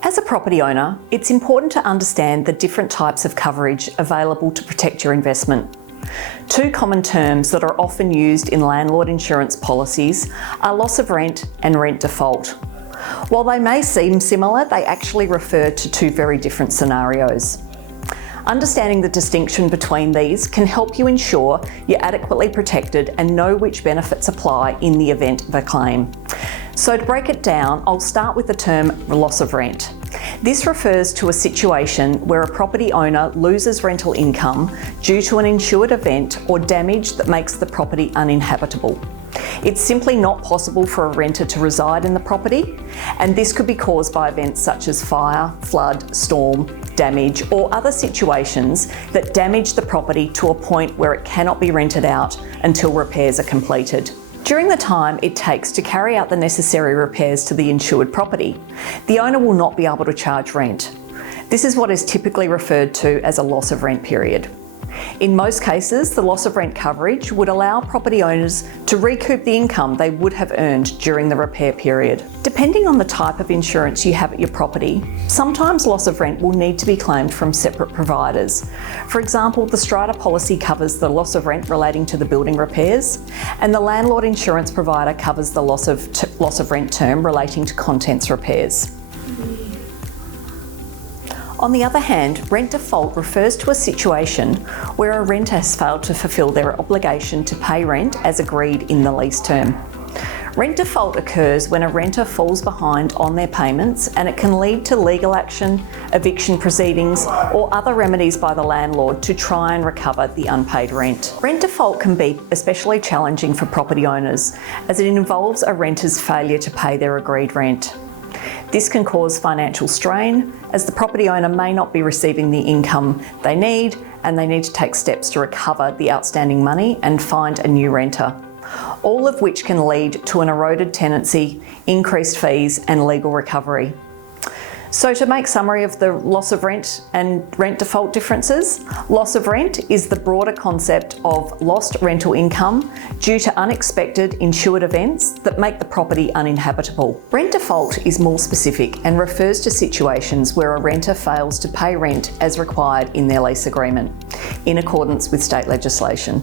As a property owner, it's important to understand the different types of coverage available to protect your investment. Two common terms that are often used in landlord insurance policies are loss of rent and rent default. While they may seem similar, they actually refer to two very different scenarios. Understanding the distinction between these can help you ensure you're adequately protected and know which benefits apply in the event of a claim. So to break it down, I'll start with the term loss of rent. This refers to a situation where a property owner loses rental income due to an insured event or damage that makes the property uninhabitable. It's simply not possible for a renter to reside in the property, and this could be caused by events such as fire, flood, storm, damage, or other situations that damage the property to a point where it cannot be rented out until repairs are completed. During the time it takes to carry out the necessary repairs to the insured property, the owner will not be able to charge rent. This is what is typically referred to as a loss of rent period. In most cases, the loss of rent coverage would allow property owners to recoup the income they would have earned during the repair period. Depending on the type of insurance you have at your property, sometimes loss of rent will need to be claimed from separate providers. For example, the strata policy covers the loss of rent relating to the building repairs, and the landlord insurance provider covers the loss of rent term relating to contents repairs. On the other hand, rent default refers to a situation where a renter has failed to fulfil their obligation to pay rent as agreed in the lease term. Rent default occurs when a renter falls behind on their payments, and it can lead to legal action, eviction proceedings, or other remedies by the landlord to try and recover the unpaid rent. Rent default can be especially challenging for property owners as it involves a renter's failure to pay their agreed rent. This can cause financial strain as the property owner may not be receiving the income they need, and they need to take steps to recover the outstanding money and find a new renter, all of which can lead to an eroded tenancy, increased fees and legal recovery. So to make summary of the loss of rent and rent default differences, loss of rent is the broader concept of lost rental income due to unexpected insured events that make the property uninhabitable. Rent default is more specific and refers to situations where a renter fails to pay rent as required in their lease agreement, in accordance with state legislation.